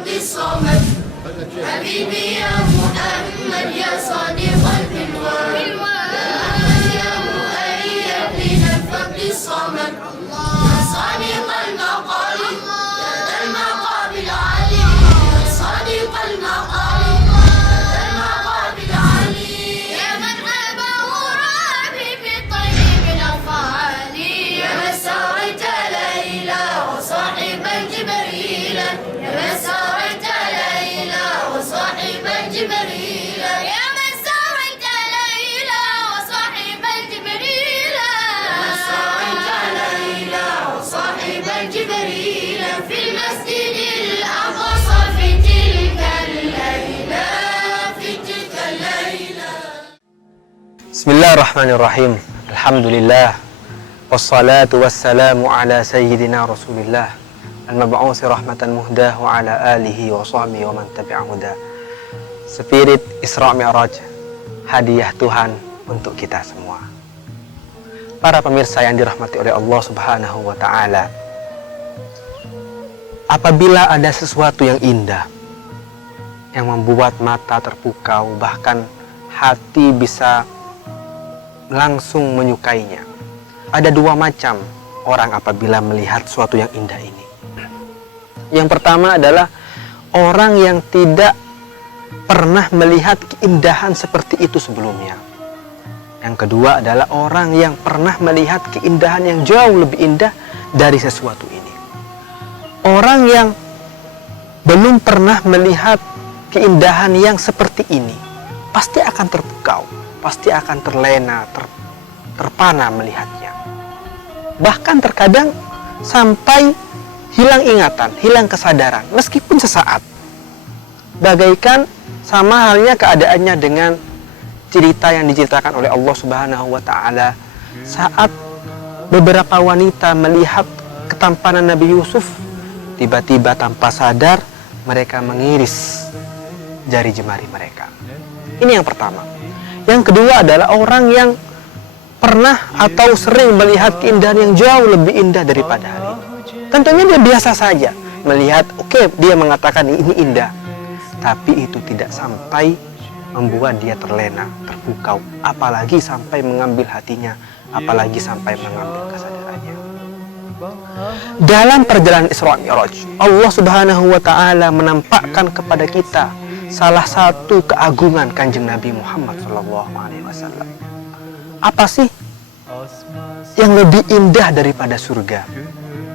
الفرد الصمد حبيبي يا محمد يا صادق البلوى يا مؤيد من الفرد الصمد يا صادق المقال يا ذا المقام العلي يا صادق المقال يا ذا المقام العلي يا من أباه ربي بالطيب الأفعال يا من سريت ليلى وصاحب جبريل يا من سريت ليلى وصاحب جبريل يا من سريت ليلى وصاحب جبريل يا من سريت ليلى وصاحب جبريل في المسجد الأقصى في تلك الليلة في تلك الليلة. Bismillahirrahmanirrahim. Alhamdulillah. Wassalatu wassalamu ala sayyidina Rasulillah al-mab'usi rahmatan muhdah wa ala alihi wa sahbihi wa man tabi'a huda. Spirit Isra Mi'raj, hadiah Tuhan untuk kita semua. Para pemirsa yang dirahmati oleh Allah Subhanahu wa taala. Apabila ada sesuatu yang indah yang membuat mata terpukau, bahkan hati bisa langsung menyukainya. Ada dua macam orang apabila melihat sesuatu yang indah ini. Yang pertama adalah orang yang tidak pernah melihat keindahan seperti itu sebelumnya. Yang kedua adalah orang yang pernah melihat keindahan yang jauh lebih indah dari sesuatu ini. Orang yang belum pernah melihat keindahan yang seperti ini pasti akan terpukau, pasti akan terlena, terpana melihatnya. Bahkan terkadang sampai hilang ingatan, hilang kesadaran, meskipun sesaat. Bagaikan sama halnya keadaannya dengan cerita yang diceritakan oleh Allah Subhanahu wa taala saat beberapa wanita melihat ketampanan Nabi Yusuf, tiba-tiba tanpa sadar mereka mengiris jari jemari mereka. Ini yang pertama. Yang kedua adalah orang yang pernah atau sering melihat keindahan yang jauh lebih indah daripada hal ini. Tentunya dia biasa saja melihat, dia mengatakan ini indah, tapi itu tidak sampai membuat dia terlena, terpukau, apalagi sampai mengambil hatinya, apalagi sampai mengambil kesadarannya. Dalam perjalanan Isra Mi'raj, Allah Subhanahu wa taala menampakkan kepada kita salah satu keagungan Kanjeng Nabi Muhammad SAW. Apa sih yang lebih indah daripada surga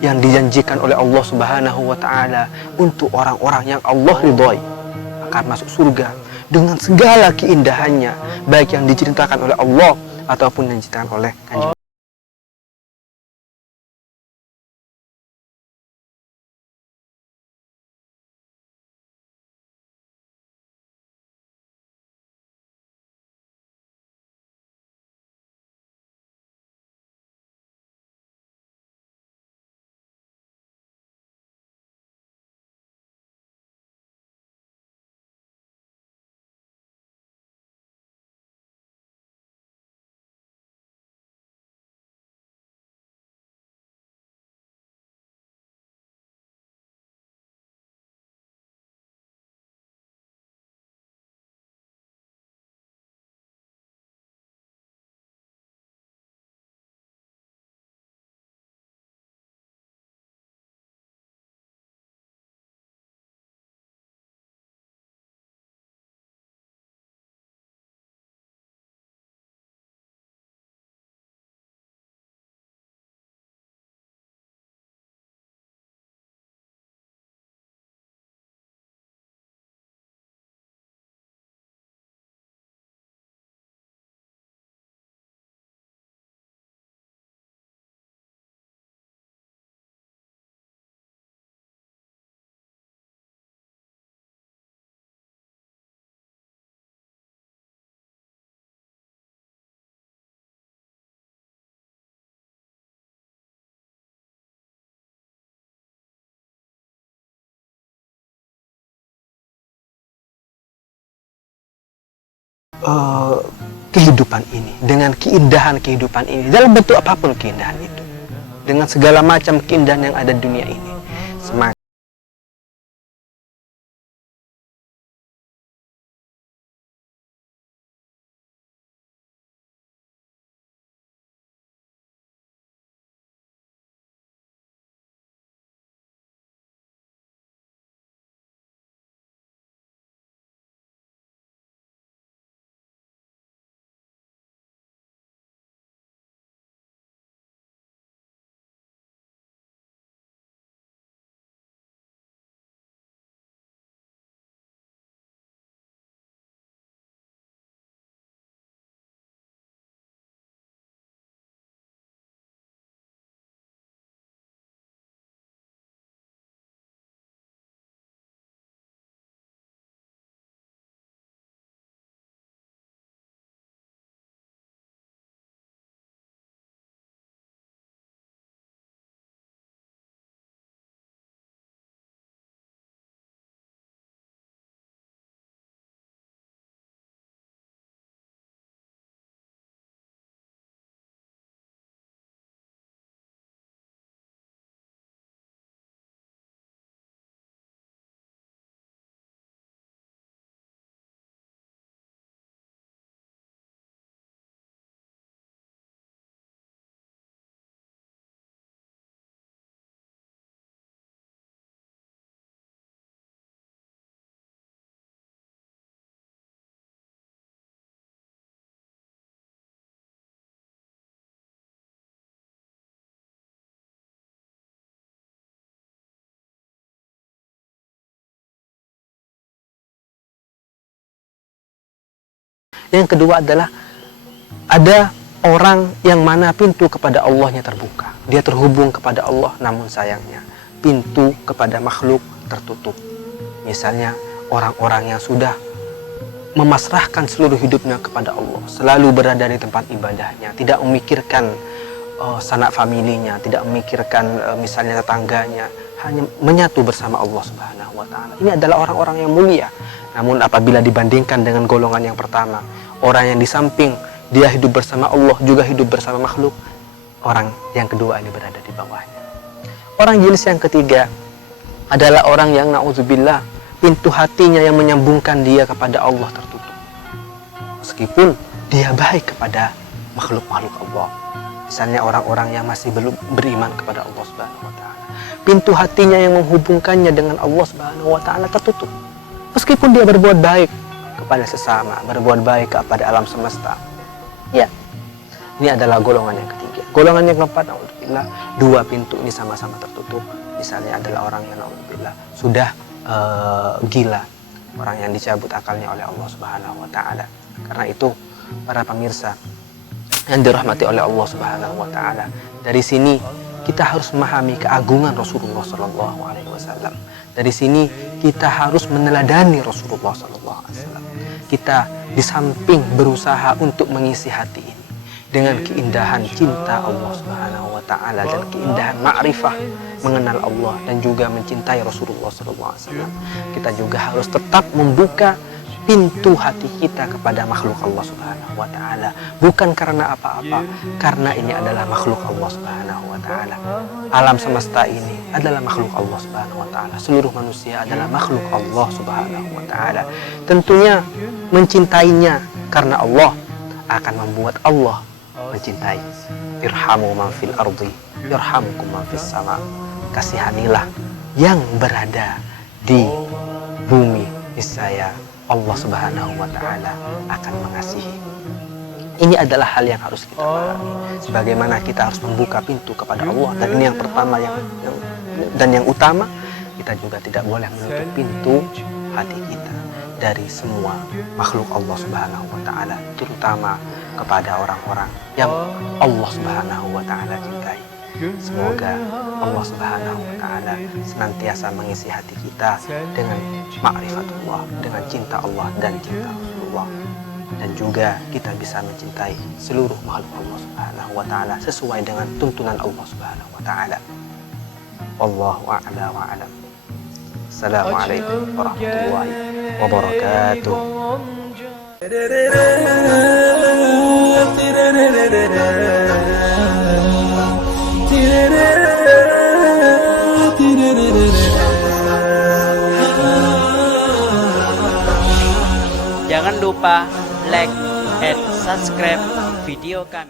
yang dijanjikan oleh Allah Subhanahu wa taala untuk orang-orang yang Allah ridhoi akan masuk surga dengan segala keindahannya, baik yang diceritakan oleh Allah ataupun yang diceritakan oleh Kanjeng. Kehidupan ini, dengan keindahan kehidupan ini, dalam bentuk apapun keindahan itu, dengan segala macam keindahan yang ada di dunia ini, semakin Yang kedua adalah ada orang yang mana pintu kepada Allahnya terbuka. Dia terhubung kepada Allah, namun sayangnya pintu kepada makhluk tertutup. Misalnya orang-orang yang sudah memasrahkan seluruh hidupnya kepada Allah, selalu berada di tempat ibadahnya, tidak memikirkan sanak familinya, tidak memikirkan misalnya tetangganya, hanya menyatu bersama Allah Subhanahu wa taala. Ini adalah orang-orang yang mulia. Namun apabila dibandingkan dengan golongan yang pertama, orang yang di samping dia hidup bersama Allah juga hidup bersama makhluk, orang yang kedua ini berada di bawahnya. Orang jenis yang ketiga adalah orang yang na'udzubillah pintu hatinya yang menyambungkan dia kepada Allah tertutup. Meskipun dia baik kepada makhluk-makhluk Allah. Misalnya orang-orang yang masih belum beriman kepada Allah Subhanahu wa taala. Pintu hatinya yang menghubungkannya dengan Allah Subhanahu wa taala tertutup. Meskipun dia berbuat baik kepada sesama, berbuat baik kepada alam semesta. Ya. Ini adalah golongan yang ketiga. Golongan yang keempat, alhamdulillah, dua pintu ini sama-sama tertutup. Misalnya adalah orang yang alhamdulillah sudah gila, orang yang dicabut akalnya oleh Allah Subhanahu wa taala. Karena itu para pemirsa yang dirahmati oleh Allah Subhanahu wa taala, dari sini kita harus memahami keagungan Rasulullah sallallahu alaihi wasallam. Dari sini kita harus meneladani Rasulullah sallallahu alaihi wasallam. Kita di samping berusaha untuk mengisi hati ini dengan keindahan cinta Allah Subhanahu wa taala dan keindahan ma'rifah mengenal Allah dan juga mencintai Rasulullah sallallahu alaihi wasallam, kita juga harus tetap membuka pintu hati kita kepada makhluk Allah Subhanahu wa taala, bukan karena apa-apa, karena ini adalah makhluk Allah Subhanahu wa taala. Alam semesta ini adalah makhluk Allah Subhanahu wa taala. Seluruh manusia adalah makhluk Allah Subhanahu wa taala. Tentunya mencintainya karena Allah akan membuat Allah mencintai. Irhamu man fil ardi yarhamukum man fis sama. Kasihanilah yang berada di bumi, niscaya Allah Subhanahu wa taala akan mengasihi. Ini adalah hal yang harus kita pahami. Sebagaimana kita harus membuka pintu kepada Allah, dan ini yang pertama yang utama, kita juga tidak boleh menutup pintu hati kita dari semua makhluk Allah Subhanahu wa taala, terutama kepada orang-orang yang Allah Subhanahu wa taala cintai. Semoga Allah Subhanahu wa taala senantiasa mengisi hati kita dengan ma'rifatullah, dengan cinta Allah dan cinta Rasulullah, dan juga kita bisa mencintai seluruh makhluk Allah Subhanahu wa taala sesuai dengan tuntunan Allah Subhanahu wa taala. Wallahu a'la wa a'lam. Assalamualaikum warahmatullahi wabarakatuh. Jangan lupa like and subscribe video kami.